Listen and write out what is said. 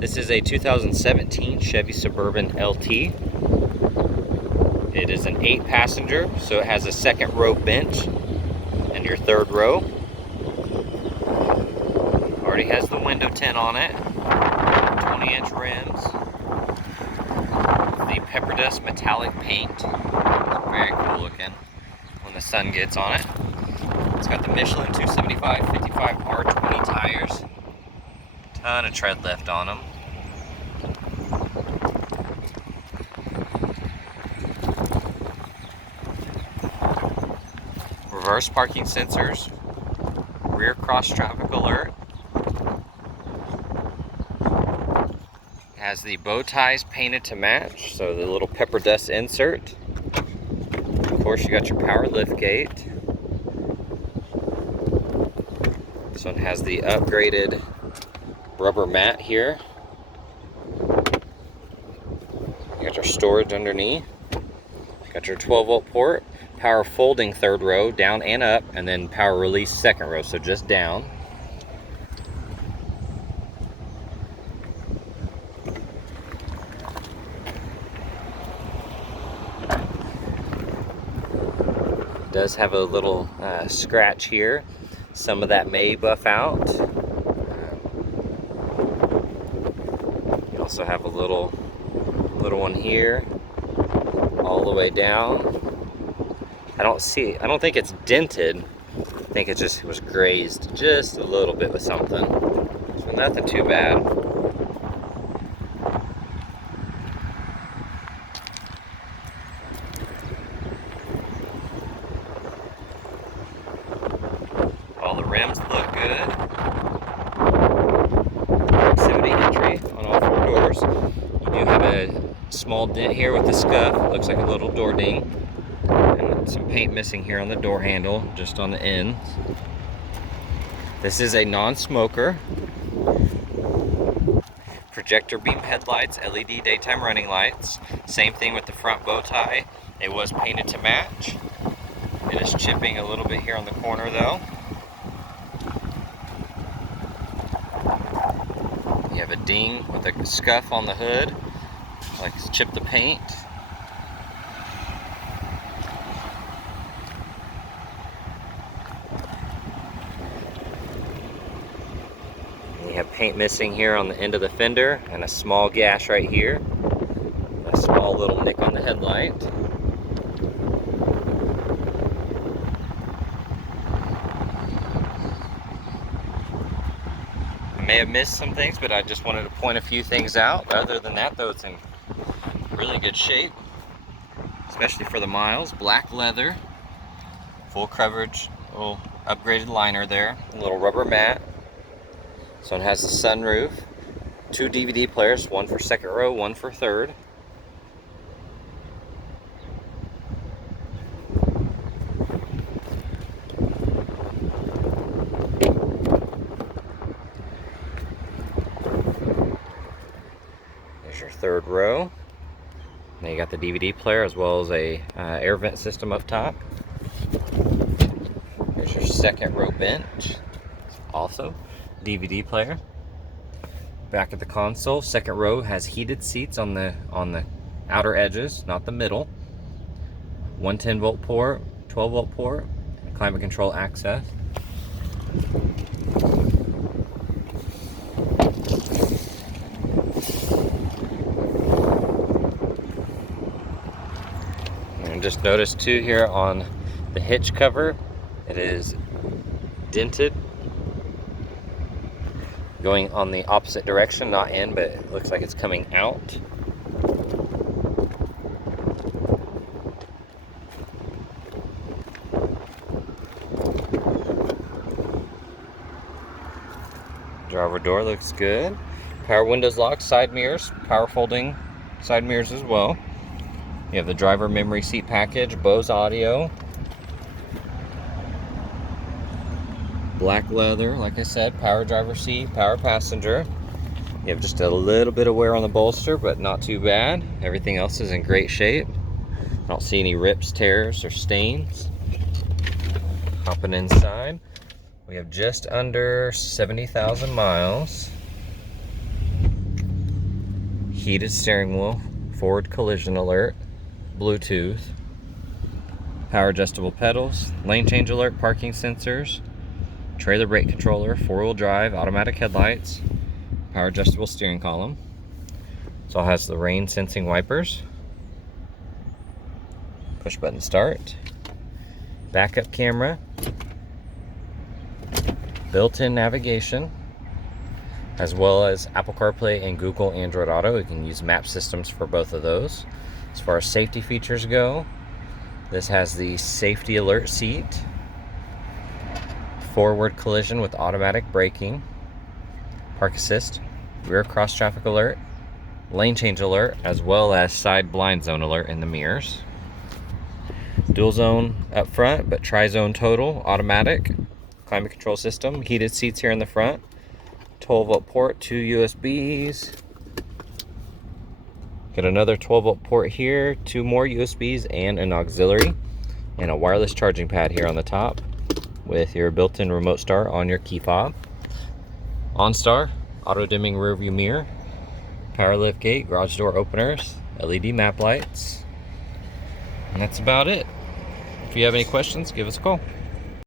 This is a 2017 Chevy Suburban LT. It is an 8-passenger, so it has a second row bench and your third row. Already has the window tint on it, 20-inch rims, the PEPPERDUST metallic paint. It's very cool looking when the sun gets on it. It's got the Michelin 275 55 R20 tires. Ton of tread left on them. Reverse parking sensors, rear cross traffic alert. Has the bow ties painted to match, so the little PEPPERDUST insert. Of course, you got your power lift gate. This one has the upgraded rubber mat here. You got your storage underneath. Got your 12-volt port, power folding third row, down and up, and then power release second row, so just down. It does have a little scratch here. Some of that may buff out. You also have a little one here, all the way down. I don't think it's dented. I think it was grazed just a little bit with something. So nothing too bad. All the rims look good. Proximity entry on all 4 doors. You do have a small dent here with the scuff. Looks like a little door ding. And some paint missing here on the door handle, just on the ends. This is a non-smoker. Projector beam headlights, LED daytime running lights. Same thing with the front bow tie. It was painted to match. It is chipping a little bit here on the corner though. You have a ding with a scuff on the hood, like it's chipped the paint. You have paint missing here on the end of the fender and a small gash right here. A small little nick on the headlight. I may have missed some things, but I just wanted to point a few things out. Other than that though, it's in really good shape, especially for the miles. Black leather, full coverage, little upgraded liner there, a little rubber mat. This one has the sunroof, 2 DVD players, one for second row, one for third. There's your third row. Now you got the DVD player as well as a air vent system up top. There's your second row bench, also DVD player. Back at the console, second row has heated seats on the outer edges, not the middle. 110-volt port, 12-volt port, and climate control access. And just notice too here on the hitch cover, it is dented, going on the opposite direction, not in, but it looks like it's coming out. Driver door looks good. Power windows locked, side mirrors, power folding side mirrors as well. You have the driver memory seat package, Bose audio, black leather, like I said, power driver seat, power passenger. You have just a little bit of wear on the bolster, but not too bad. Everything else is in great shape. I don't see any rips, tears, or stains. Hopping inside, we have just under 70,000 miles. heated steering wheel, forward collision alert, Bluetooth, power adjustable pedals, lane change alert, parking sensors, trailer brake controller, four-wheel drive, automatic headlights, power adjustable steering column. It also has the rain sensing wipers, push button start, backup camera, built-in navigation, as well as Apple CarPlay and Google Android Auto. You can use map systems for both of those. As far as safety features go, this has the safety alert seat, forward collision with automatic braking, park assist, rear cross traffic alert, lane change alert, as well as side blind zone alert in the mirrors. Dual zone up front, but tri-zone total, automatic, climate control system, heated seats here in the front, 12-volt port, 2 USBs. Got another 12-volt port here, 2 more USBs and an auxiliary, and a wireless charging pad here on the top with your built-in remote start on your key fob. OnStar, auto-dimming rear view mirror, power lift gate, garage door openers, LED map lights, and that's about it. If you have any questions, give us a call.